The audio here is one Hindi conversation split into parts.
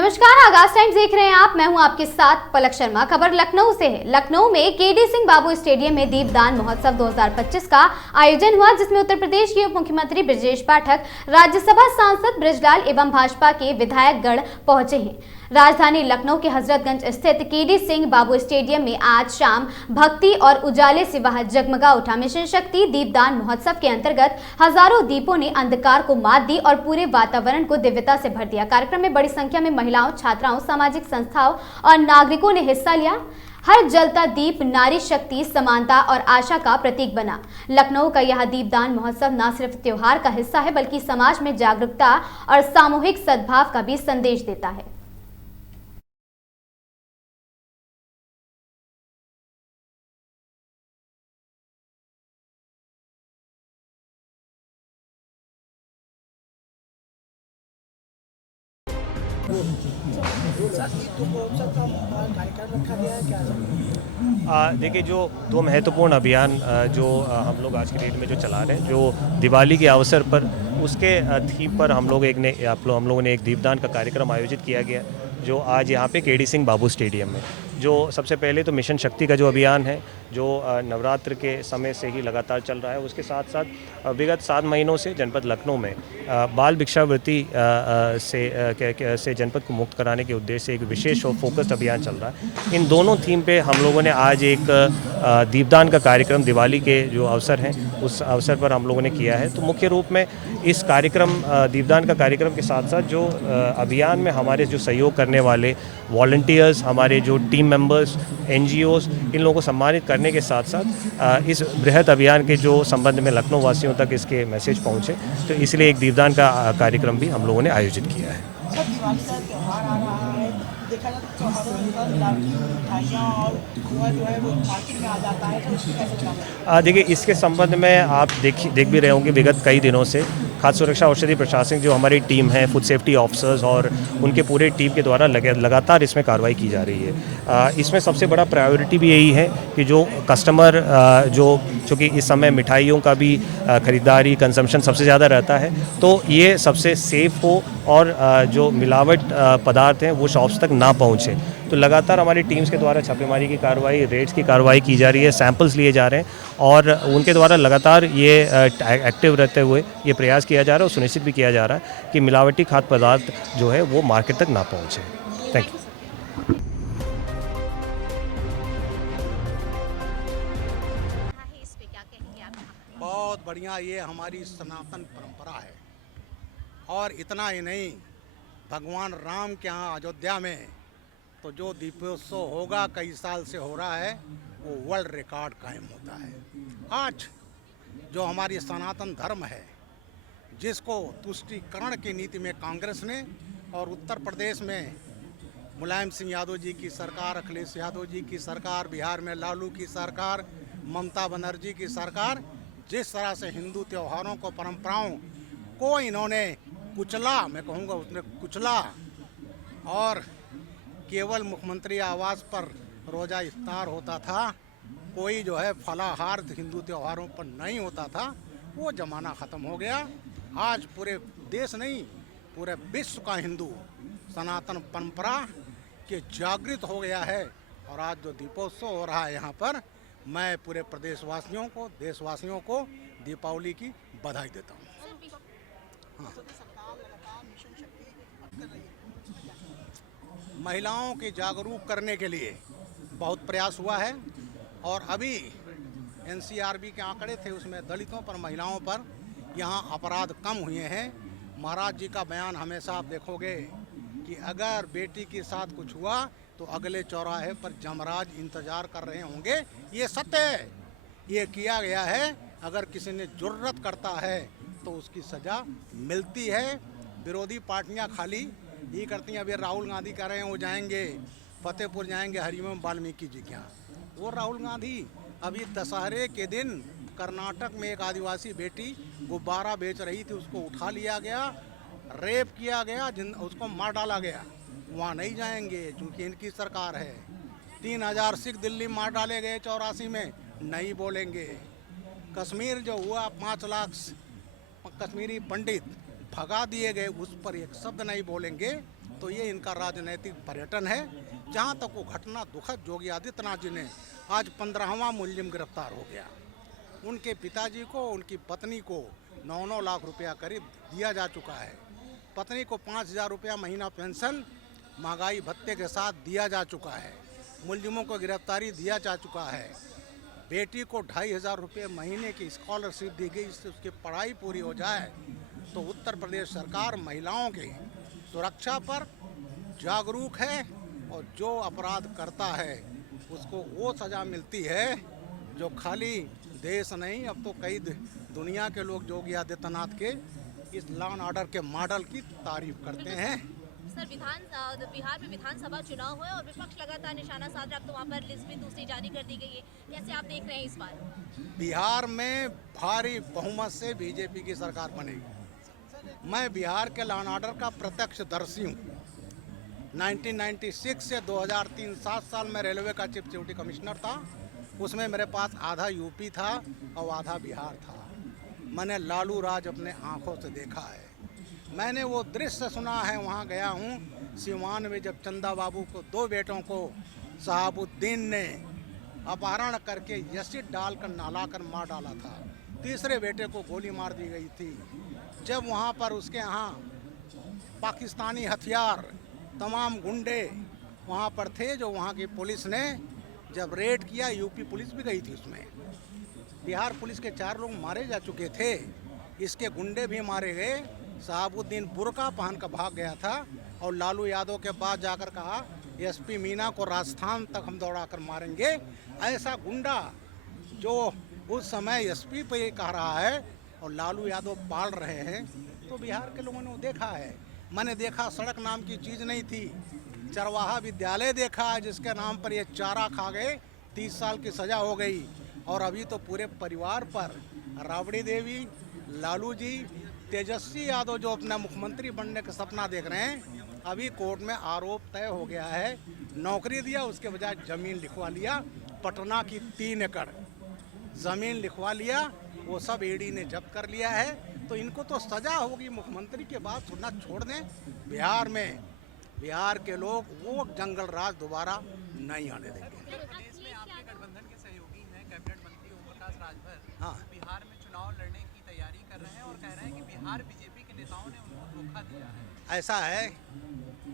नमस्कार, आगाज टाइम्स देख रहे हैं आप। मैं हूं आपके साथ पलक शर्मा। खबर लखनऊ से है। लखनऊ में केडी सिंह बाबू स्टेडियम में दीपदान महोत्सव 2025 का आयोजन हुआ, जिसमें उत्तर प्रदेश के उप मुख्यमंत्री ब्रजेश पाठक, राज्यसभा सांसद ब्रजलाल एवं भाजपा के विधायक गण पहुंचे हैं। राजधानी लखनऊ के हजरतगंज स्थित केडी सिंह बाबू स्टेडियम में आज शाम भक्ति और उजाले से वहां जगमगा उठा। मिशन शक्ति दीपदान महोत्सव के अंतर्गत हजारों दीपों ने अंधकार को मात दी और पूरे वातावरण को दिव्यता से भर दिया। कार्यक्रम में बड़ी संख्या में महिलाओं, छात्राओं, सामाजिक संस्थाओं और नागरिकों ने हिस्सा लिया। हर जलता दीप नारी शक्ति, समानता और आशा का प्रतीक बना। लखनऊ का यह दीपदान महोत्सव न सिर्फ त्योहार का हिस्सा है, बल्कि समाज में जागरूकता और सामूहिक सद्भाव का भी संदेश देता है। देखिए, जो दो महत्वपूर्ण अभियान जो हम लोग आज की डेट में जो चला रहे हैं, जो दिवाली के अवसर पर उसके थीम पर हम लोगों ने एक दीपदान का कार्यक्रम आयोजित किया गया, जो आज यहाँ पे केडी सिंह बाबू स्टेडियम में। जो सबसे पहले तो मिशन शक्ति का जो अभियान है, जो नवरात्र के समय से ही लगातार चल रहा है, उसके साथ साथ विगत 7 महीनों से जनपद लखनऊ में बाल भिक्षावृत्ति से जनपद को मुक्त कराने के उद्देश्य से एक विशेष और फोकस्ड अभियान चल रहा है। इन दोनों थीम पे हम लोगों ने आज एक दीपदान का कार्यक्रम दिवाली के जो अवसर हैं, उस अवसर पर हम लोगों ने किया है। तो मुख्य रूप में इस कार्यक्रम दीपदान का कार्यक्रम के साथ साथ जो अभियान में हमारे जो सहयोग करने वाले वॉलंटियर्स, हमारे जो टीम मेंबर्स, NGOs, इन लोगों को सम्मानित करने के साथ साथ इस बृहद अभियान के जो संबंध में लखनऊ वासियों तक इसके मैसेज पहुंचे, तो इसलिए एक दीपदान का कार्यक्रम भी हम लोगों ने आयोजित किया है। सर, दिवाली का त्यौहार आ रहा है, देखा जाए तो मिठाइयाँ और खोआ जो है वो मार्केट में आ जाता है, तो इसकी कैसे चलाना? देखिए, इसके संबंध में आप देख भी रहे होंगे, विगत कई दिनों से खाद्य सुरक्षा औषधि प्रशासन जो हमारी टीम है, फूड सेफ्टी ऑफिसर्स और उनके पूरे टीम के द्वारा लगातार इसमें कार्रवाई की जा रही है। इसमें सबसे बड़ा प्रायोरिटी भी यही है कि जो कस्टमर चूँकि इस समय मिठाइयों का भी खरीदारी, कंजम्पशन सबसे ज़्यादा रहता है, तो ये सबसे सेफ हो और जो मिलावट पदार्थ हैं वो शॉप्स तक ना पहुँचे। तो लगातार हमारी टीम्स के द्वारा छापेमारी की कार्रवाई, रेड्स की कार्रवाई की जा रही है, सैंपल्स लिए जा रहे हैं और उनके द्वारा लगातार ये एक्टिव रहते हुए ये प्रयास किया जा रहा है और सुनिश्चित भी किया जा रहा है कि मिलावटी खाद्य पदार्थ जो है वो मार्केट तक ना पहुँचे। Thank you. बहुत बढ़िया, ये हमारी सनातन परंपरा है। और इतना ही नहीं, भगवान राम के यहाँ अयोध्या में तो जो दीपोत्सव होगा, कई साल से हो रहा है, वो वर्ल्ड रिकॉर्ड कायम होता है। आज जो हमारी सनातन धर्म है, जिसको तुष्टीकरण की नीति में कांग्रेस ने, और उत्तर प्रदेश में मुलायम सिंह यादव जी की सरकार, अखिलेश यादव जी की सरकार, बिहार में लालू की सरकार, ममता बनर्जी की सरकार, जिस तरह से हिंदू त्योहारों को, परंपराओं को इन्होंने कुचला, मैं कहूँगा उसने कुचला, और केवल मुख्यमंत्री आवास पर रोज़ा इफ्तार होता था, कोई जो है फलाहार हिंदू त्योहारों पर नहीं होता था, वो ज़माना ख़त्म हो गया। आज पूरे देश नहीं, पूरे विश्व का हिंदू सनातन परंपरा के जागृत हो गया है। और आज जो दीपोत्सव हो रहा है यहाँ पर, मैं पूरे प्रदेशवासियों को, देशवासियों को दीपावली की बधाई देता हूँ। हाँ। महिलाओं की जागरूक करने के लिए बहुत प्रयास हुआ है, और अभी NCRB के आंकड़े थे, उसमें दलितों पर, महिलाओं पर यहाँ अपराध कम हुए हैं। महाराज जी का बयान हमेशा आप देखोगे कि अगर बेटी के साथ कुछ हुआ तो अगले चौराहे पर जमराज इंतजार कर रहे होंगे। ये सत्य है, ये किया गया है। अगर किसी ने जुर्रत करता है तो उसकी सज़ा मिलती है। विरोधी पार्टियाँ खाली ये करती हैं। अभी राहुल गांधी कह रहे हैं वो जाएंगे फतेहपुर, जाएंगे हरिवंश वाल्मीकि जी के यहाँ। वो राहुल गांधी अभी दशहरे के दिन कर्नाटक में एक आदिवासी बेटी गुब्बारा बेच रही थी, उसको उठा लिया गया, रेप किया गया, उसको मार डाला गया। वहाँ नहीं जाएंगे क्योंकि इनकी सरकार है। 3000 सिख दिल्ली मार डाले गए 84 में, नहीं बोलेंगे। कश्मीर जो हुआ, 5 लाख कश्मीरी पंडित भगा दिए गए, उस पर एक शब्द नहीं बोलेंगे। तो ये इनका राजनीतिक पर्यटन है। जहाँ तक वो घटना दुखद, योगी आदित्यनाथ जी ने आज 15वां मुलजिम गिरफ्तार हो गया। उनके पिताजी को, उनकी पत्नी को 9-9 लाख रुपया करीब दिया जा चुका है। पत्नी को 5,000 रुपया महीना पेंशन महंगाई भत्ते के साथ दिया जा चुका है। मुलजिमों को गिरफ्तारी दिया जा चुका है। बेटी को 2,500 रुपये महीने की स्कॉलरशिप दी गई, इससे उसकी पढ़ाई पूरी हो जाए। तो उत्तर प्रदेश सरकार महिलाओं की सुरक्षा पर जागरूक है और जो अपराध करता है उसको वो सज़ा मिलती है जो खाली देश नहीं, अब तो कई दुनिया के लोग योगी आदित्यनाथ के इस लॉ एंड ऑर्डर के मॉडल की तारीफ करते हैं। सर, बिहार में विधानसभा चुनाव हुए और विपक्ष लगातार निशाना साध रहा है। अब तो वहाँ पर लिस्ट भी दूसरी जारी कर दी गई है, कैसे आप देख रहे हैं इस बार? बिहार में भारी बहुमत से बीजेपी की सरकार बनेगी। मैं बिहार के लॉ एंड ऑर्डर का प्रत्यक्षदर्शी हूँ। 1996 से 2003 7 साल में रेलवे का चीफ सिक्योरिटी कमिश्नर था। उसमें मेरे पास आधा यूपी था और आधा बिहार था। मैंने लालू राज अपने आँखों से देखा है। मैंने वो दृश्य सुना है, वहाँ गया हूँ सिवान में, जब चंदा बाबू को 2 बेटों को शहाबुद्दीन ने अपहरण करके एसिड डालकर नहलाकर मार डाला था। तीसरे बेटे को गोली मार दी गई थी। जब वहाँ पर उसके यहाँ पाकिस्तानी हथियार, तमाम गुंडे वहाँ पर थे, जो वहाँ की पुलिस ने जब रेड किया, यूपी पुलिस भी गई थी उसमें, बिहार पुलिस के 4 लोग मारे जा चुके थे। इसके गुंडे भी मारे गए। शहाबुद्दीन बुर्का पहन कर भाग गया था और लालू यादव के पास जाकर कहा एसपी मीना को राजस्थान तक हम दौड़ा कर मारेंगे। ऐसा गुंडा जो उस समय एसपी पे ये कह रहा है और लालू यादव पाल रहे हैं, तो बिहार के लोगों ने देखा है। मैंने देखा सड़क नाम की चीज़ नहीं थी। चरवाहा विद्यालय देखा है जिसके नाम पर ये चारा खा गए, 30 साल की सज़ा हो गई। और अभी तो पूरे परिवार पर राबड़ी देवी, लालू जी, तेजस्वी यादव जो अपना मुख्यमंत्री बनने का सपना देख रहे हैं, अभी कोर्ट में आरोप तय हो गया है। नौकरी दिया, उसके बजाय ज़मीन लिखवा लिया। पटना की 3 एकड़ ज़मीन लिखवा लिया, वो सब ईडी ने जब्त कर लिया है। तो इनको तो सज़ा होगी। मुख्यमंत्री के बात सुनना छोड़ दें। बिहार के लोग वो जंगल राज दोबारा नहीं आने देंगे। प्रदेश में आपके गठबंधन के सहयोगी हैं कैबिनेट मंत्री ओम प्रकाश राजभर, हाँ, बिहार में चुनाव लड़ने की तैयारी कर रहे हैं और कह रहे हैं कि बिहार बीजेपी के नेताओं ने उनको धोखा दिया है। ऐसा है,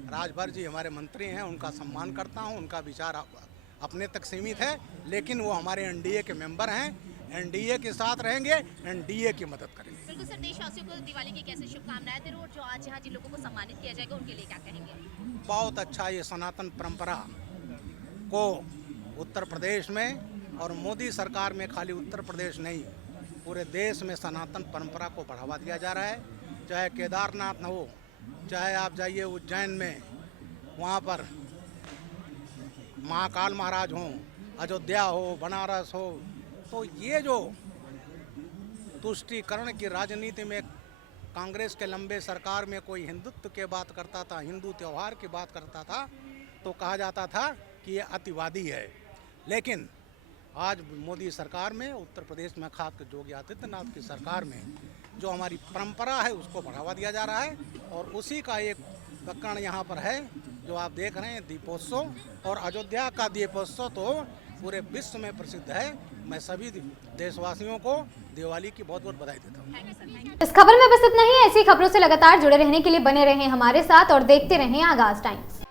राजभर जी हमारे मंत्री हैं, उनका सम्मान करता हूं। उनका विचार अपने तक सीमित है, लेकिन वो हमारे एनडीए के मेंबर हैं। एनडीए के साथ रहेंगे, एनडीए की मदद करेंगे। बिल्कुल सर, देशवासियों को दिवाली की कैसे शुभकामनाएं दें और जो आज यहाँ जिन लोगों को सम्मानित किया जाएगा उनके लिए क्या कहेंगे? बहुत अच्छा, ये सनातन परंपरा को उत्तर प्रदेश में और मोदी सरकार में, खाली उत्तर प्रदेश नहीं पूरे देश में सनातन परंपरा को बढ़ावा दिया जा रहा है। चाहे केदारनाथ हो, चाहे आप जाइए उज्जैन में, वहाँ पर महाकाल महाराज हों, अयोध्या हो, बनारस हो, तो ये जो तुष्टीकरण की राजनीति में कांग्रेस के लंबे सरकार में कोई हिंदुत्व की बात करता था, हिंदू त्यौहार की बात करता था, तो कहा जाता था कि ये अतिवादी है। लेकिन आज मोदी सरकार में, उत्तर प्रदेश में खास योगी आदित्यनाथ की सरकार में, जो हमारी परंपरा है उसको बढ़ावा दिया जा रहा है। और उसी का एक प्रकरण यहाँ पर है जो आप देख रहे हैं, दीपोत्सव। और अयोध्या का दीपोत्सव तो पूरे विश्व में प्रसिद्ध है। मैं सभी देशवासियों को दिवाली की बहुत बहुत बधाई देता हूँ। इस खबर में बस इतना ही। ऐसी खबरों से लगातार जुड़े रहने के लिए बने रहें हमारे साथ और देखते रहें आगाज टाइम्स।